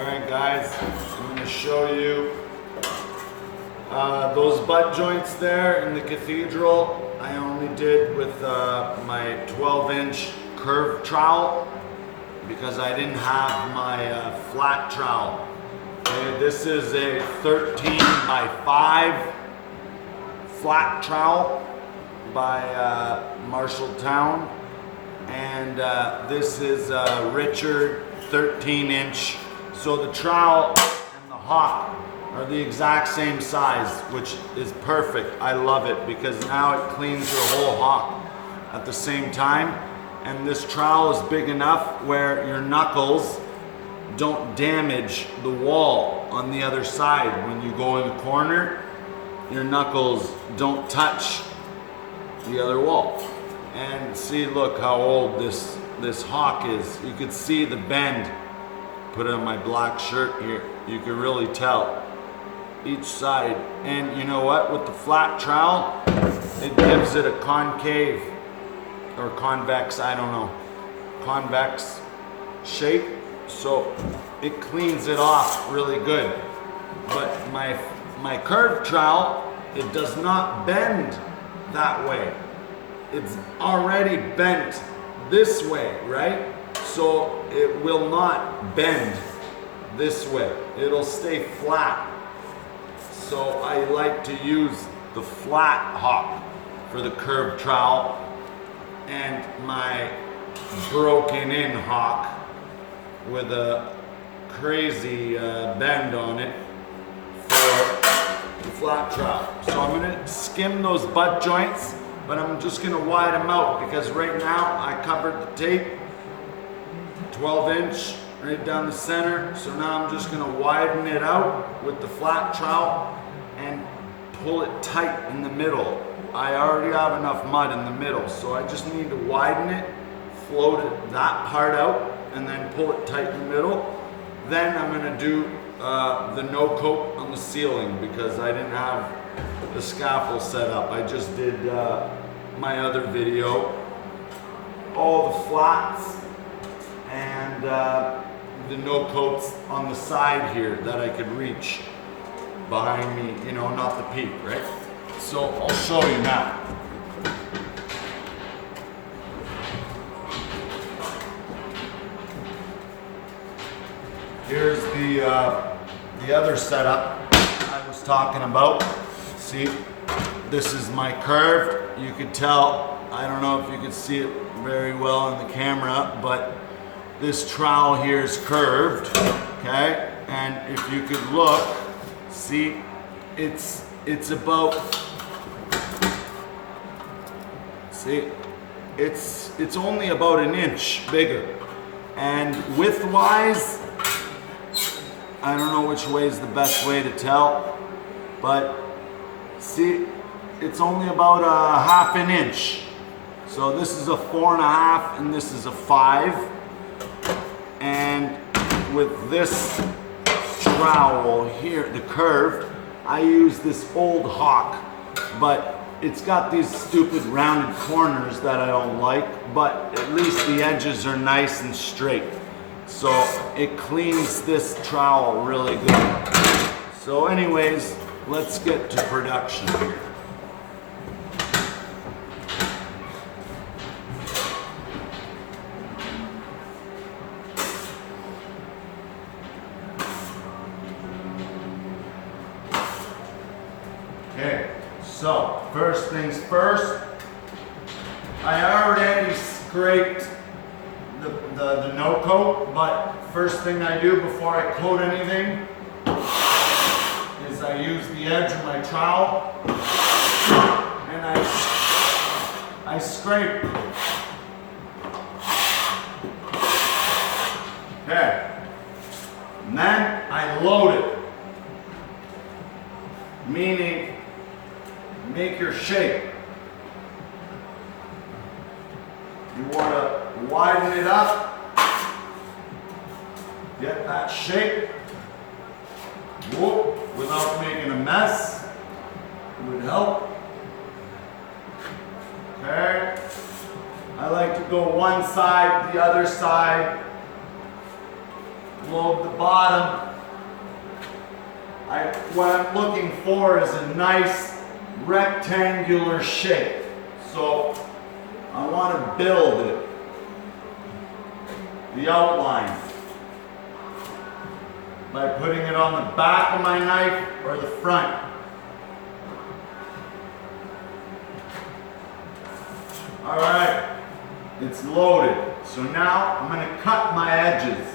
Alright guys, I'm going to show you those butt joints there in the cathedral. I only did with my 12-inch curved trowel because I didn't have my flat trowel. Okay, this is a 13 by 5 flat trowel by Marshalltown, and this is Richard 13-inch. So the trowel and the hock are the exact same size, which is perfect. I love it because now it cleans your whole hock at the same time. And this trowel is big enough where your knuckles don't damage the wall on the other side. When you go in the corner, your knuckles don't touch the other wall. And see, look how old this hock is. You could see the bend. Put it on my black shirt here. You can really tell each side. And you know what? With the flat trowel, it gives it a concave or convex, I don't know, convex shape. So it cleans it off really good. But my curved trowel, it does not bend that way. It's already bent this way, right? So it will not bend this way. It'll stay flat. So I like to use the flat hock for the curved trowel, and my broken in hock with a crazy bend on it for the flat trowel. So I'm gonna skim those butt joints, but I'm just gonna wide them out because right now I covered the tape 12-inch right down the center. So now I'm just gonna widen it out with the flat trowel and pull it tight in the middle. I already have enough mud in the middle, so I just need to widen it, float it, that part out, and then pull it tight in the middle. Then I'm gonna do the no coat on the ceiling because I didn't have the scaffold set up. I just did my other video, all the flats and the no coats on the side here that I could reach behind me, you know, not the peak, right? So I'll show you now. Here's the other setup I was talking about. See, this is my curved. You could tell, I don't know if you could see it very well in the camera, but this trowel here is curved, okay? And if you could look, see, it's about, see, it's only about an inch bigger. And width-wise, I don't know which way is the best way to tell, but see, it's only about a half an inch. So this is a 4.5 and this is a 5. And with this trowel here, the curved, I use this old hock, but it's got these stupid rounded corners that I don't like, but at least the edges are nice and straight. So it cleans this trowel really good. So anyways, let's get to production here. Okay, so first things first, I already scraped the no coat, but first thing I do before I coat anything is I use the edge of my trowel and I scrape. Okay, and then I load it, meaning make your shape. You want to widen it up, get that shape, whoop, without making a mess. It would help. Okay. I like to go one side, the other side. load the bottom. What I'm looking for is a nice rectangular shape. So I want to build it, the outline, by putting it on the back of my knife or the front. All right, it's loaded. So now I'm going to cut my edges.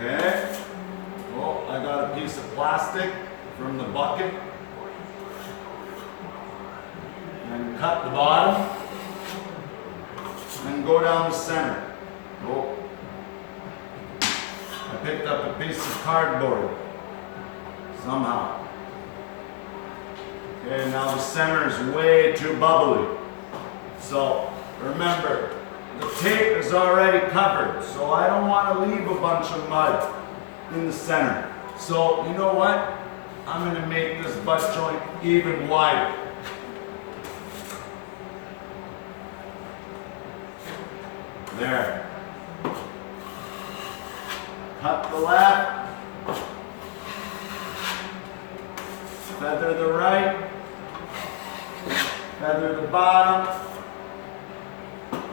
Okay. Oh, I got a piece of plastic from the bucket. And cut the bottom. And go down the center. Oh. I picked up a piece of cardboard. Somehow. Okay, now the center is way too bubbly. So remember, the tape is already covered, so I don't want to leave a bunch of mud in the center. So you know what? I'm going to make this butt joint even wider. There. Cut the left. Feather the right. Feather the bottom.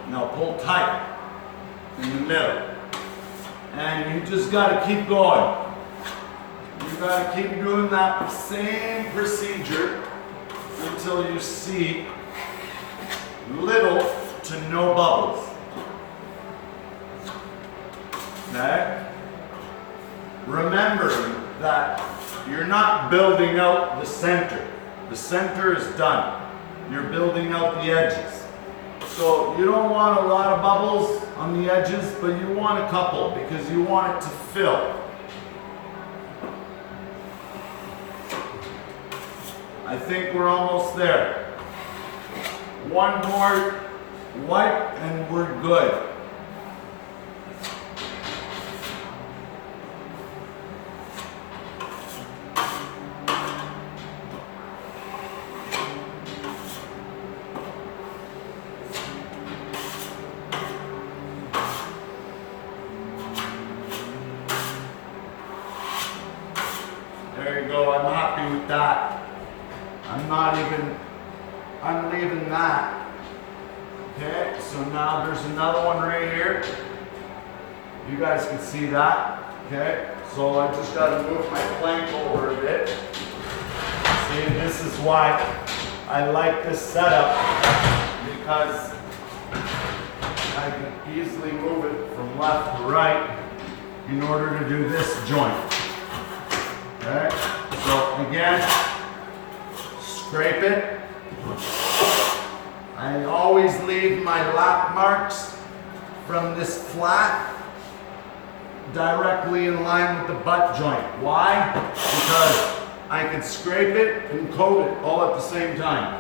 Now pull tight in the middle. And you just got to keep going. You got to keep doing that same procedure until you see little to no bubbles. Okay? Remembering that you're not building out the center. The center is done. You're building out the edges. So you don't want a lot of bubbles on the edges, but you want a couple because you want it to fill. I think we're almost there. One more wipe and we're good. There you go, I'm happy with that. I'm leaving that. Okay, so now there's another one right here. You guys can see that. Okay, so I just got to move my plank over a bit. See, this is why I like this setup, because I can easily move it from left to right in order to do this joint. Okay, so again, scrape it. I always leave my lap marks from this flat directly in line with the butt joint. Why? Because I can scrape it and coat it all at the same time.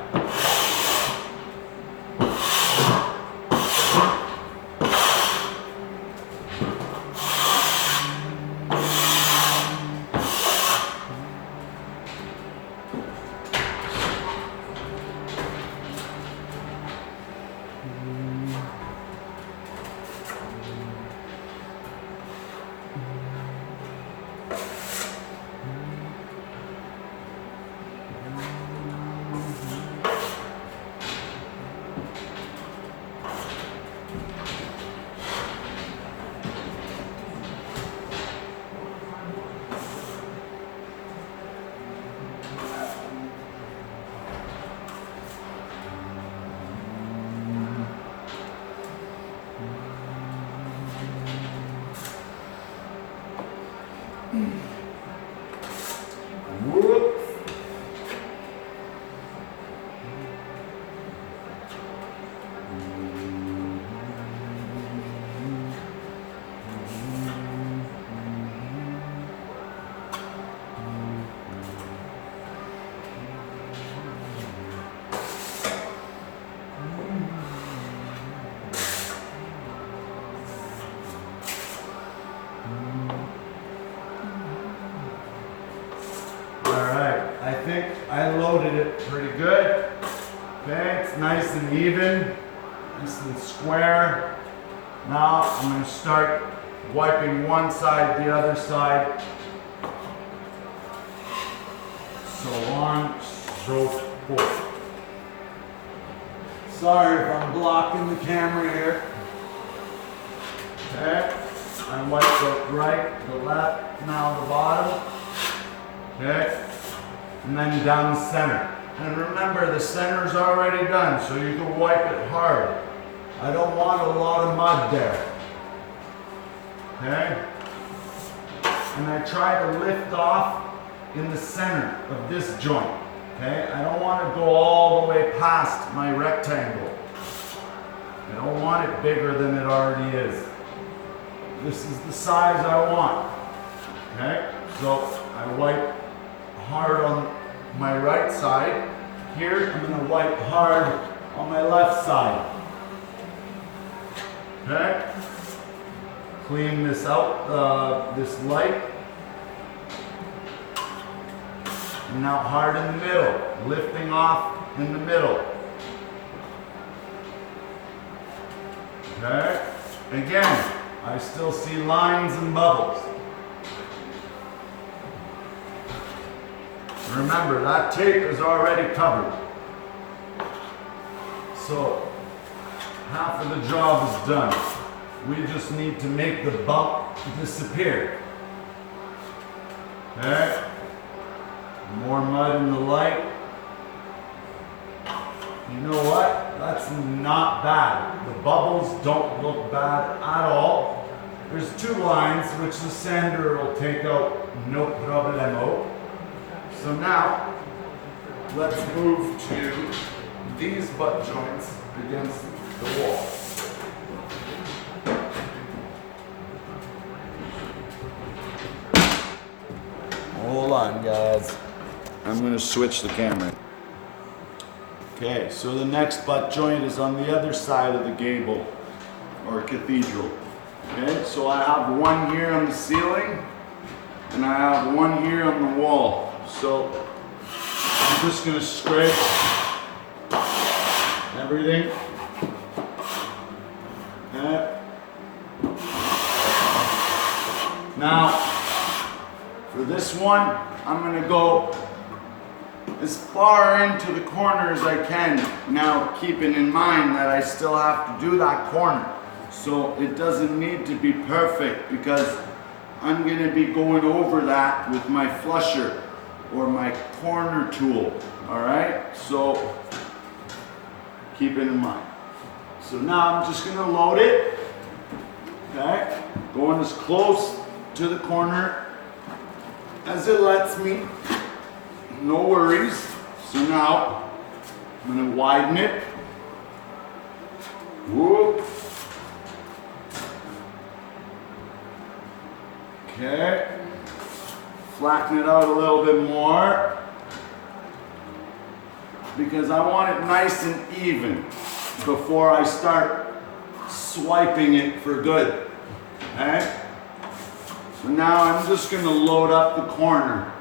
Whoop. I think I loaded it pretty good. Okay, it's nice and even. nice and square. Now I'm going to start wiping one side, the other side. So on, so forth. Sorry if I'm blocking the camera here. Okay, I wipe the right, the left, now the bottom. Okay, and then down the center. And remember, the center's already done, so you can wipe it hard. I don't want a lot of mud there. Okay? And I try to lift off in the center of this joint. Okay? I don't want to go all the way past my rectangle. I don't want it bigger than it already is. This is the size I want. Okay? So I wipe hard on my right side. Here, I'm going to wipe hard on my left side. Okay? Clean this out, this light. And now hard in the middle, lifting off in the middle. Okay? Again, I still see lines and bubbles. Remember, that tape is already covered. So, half of the job is done. We just need to make the bump disappear. Okay? More mud in the light. You know what? That's not bad. The bubbles don't look bad at all. There's two lines which the sander will take out, no problemo. So now, let's move to these butt joints against the wall. Hold on, guys. I'm going to switch the camera. Okay, so the next butt joint is on the other side of the gable or cathedral. Okay, so I have one here on the ceiling and I have one here on the wall. So I'm just going to scrape everything. Okay. Now, for this one, I'm going to go as far into the corner as I can. Now, keeping in mind that I still have to do that corner. So it doesn't need to be perfect because I'm going to be going over that with my flusher or my corner tool. All right? So keep it in mind. So now I'm just going to load it. Okay? Going as close to the corner as it lets me. No worries. So now I'm going to widen it. Whoop. Okay. Flatten it out a little bit more because I want it nice and even before I start swiping it for good. Okay? So now I'm just going to load up the corner.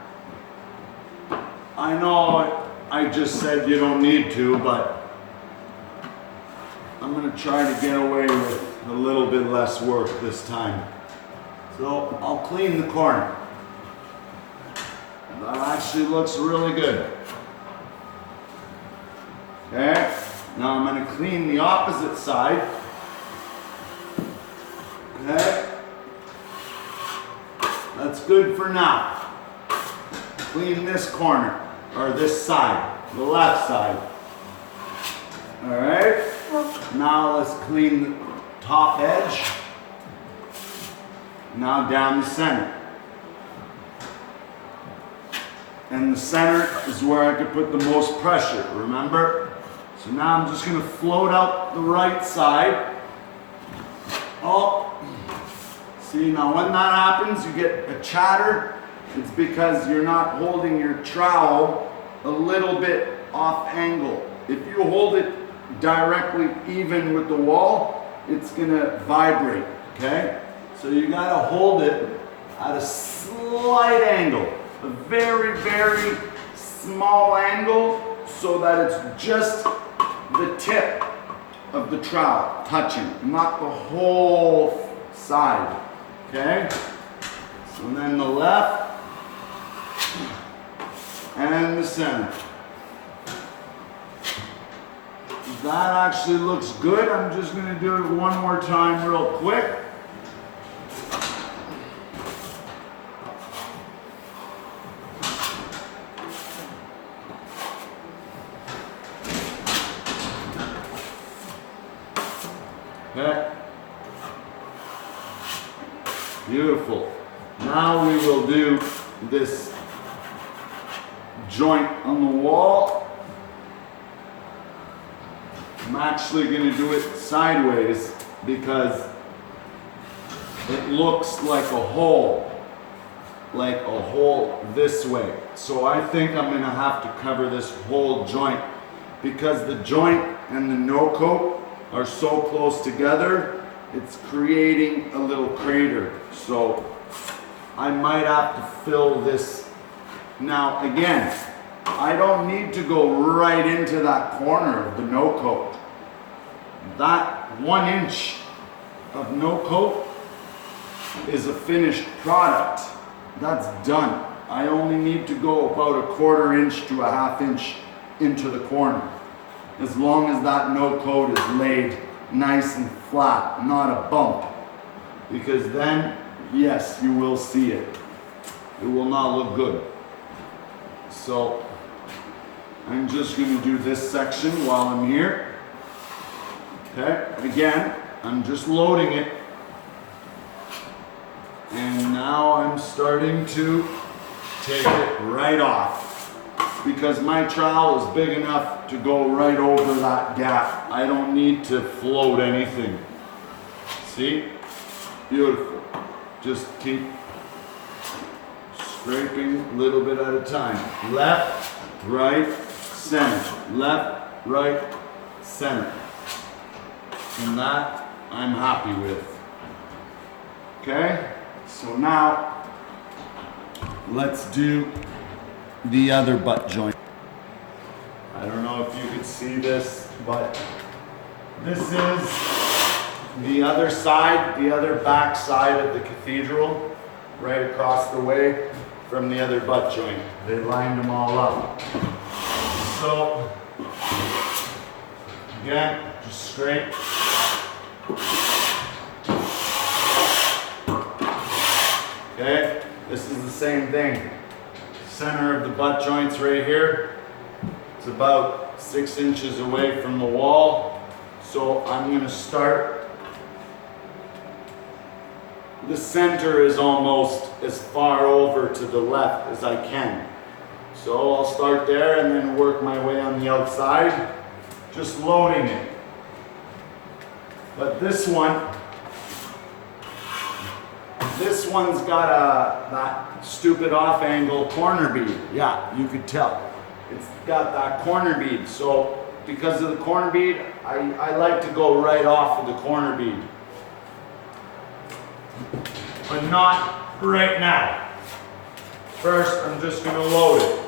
I know I just said you don't need to, but I'm going to try to get away with a little bit less work this time. So I'll clean the corner. That actually looks really good. Okay, now I'm going to clean the opposite side. Okay, that's good for now. Clean this corner, or this side, the left side. Alright, now let's clean the top edge. Now down the center. And the center is where I could put the most pressure, remember? So now I'm just going to float out the right side. Oh, see, now when that happens, you get a chatter. It's because you're not holding your trowel a little bit off angle. If you hold it directly even with the wall, it's going to vibrate, okay? So you got to hold it at a slight angle. A very, very small angle so that it's just the tip of the trowel touching, not the whole side. Okay? So then the left and the center. That actually looks good. I'm just going to do it one more time real quick. Okay. Beautiful. Now we will do this joint on the wall. I'm actually going to do it sideways because it looks like a hole this way. So I think I'm going to have to cover this whole joint because the joint and the no coat are so close together, it's creating a little crater. So I might have to fill this. Now again, I don't need to go right into that corner of the no coat. That 1 inch of no coat is a finished product. That's done. I only need to go about a 1/4 inch to a 1/2 inch into the corner. As long as that no coat is laid nice and flat, not a bump. Because then, yes, you will see it. It will not look good. So I'm just going to do this section while I'm here. Okay, again, I'm just loading it. And now I'm starting to take it right off. Because my trowel is big enough to go right over that gap. I don't need to float anything. See? Beautiful. Just keep scraping a little bit at a time. Left, right, center. Left, right, center. And that I'm happy with. Okay? So now let's do the other butt joint. I don't know if you could see this, but this is the other side, the other back side of the cathedral, right across the way from the other butt joint. They lined them all up. So, again, just scrape. Okay, this is the same thing. Center of the butt joints right here. It's about 6 inches away from the wall. So I'm going to start. The center is almost as far over to the left as I can. So I'll start there and then work my way on the outside, just loading it. But this one's got that stupid off-angle corner bead. Yeah, you could tell. It's got that corner bead. So because of the corner bead, I like to go right off of the corner bead. But not right now. First, I'm just going to load it.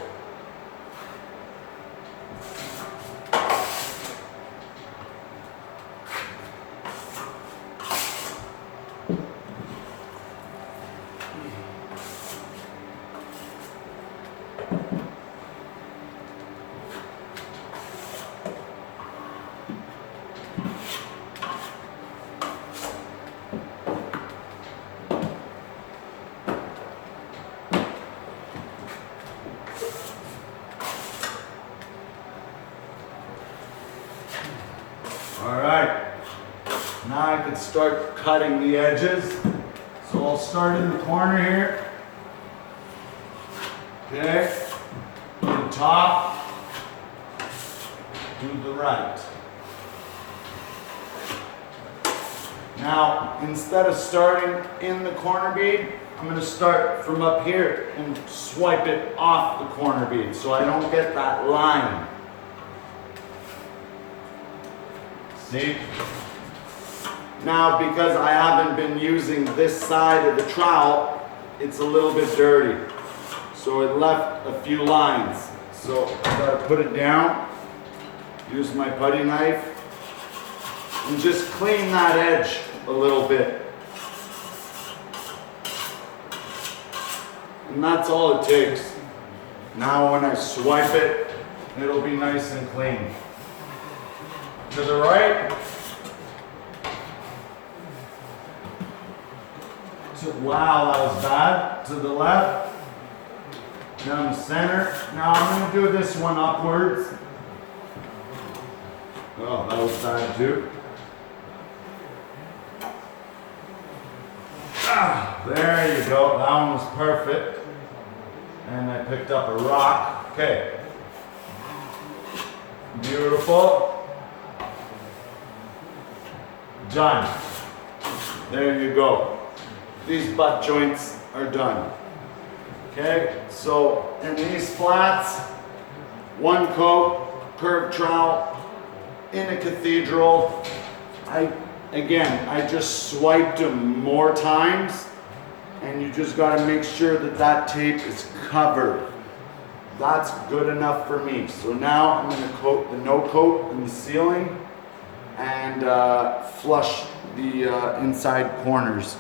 Alright, now I can start cutting the edges. So I'll start in the corner here. Okay, to the top, to the right. Now, instead of starting in the corner bead, I'm going to start from up here and swipe it off the corner bead so I don't get that line. See? Now, because I haven't been using this side of the trowel, it's a little bit dirty. So it left a few lines. So I gotta put it down, use my putty knife, and just clean that edge a little bit. And that's all it takes. Now when I swipe it, it'll be nice and clean. To the right. Wow, that was bad. To the left. Down the center. Now I'm going to do this one upwards. Oh, that was bad too. Ah, there you go. That one was perfect. And I picked up a rock. Okay. Beautiful. Done. There you go. These butt joints are done. Okay, so in these flats, one coat, curved trowel, in a cathedral. I just swiped them more times, and you just got to make sure that that tape is covered. That's good enough for me. So now I'm going to coat the no coat in the ceiling and flush the inside corners.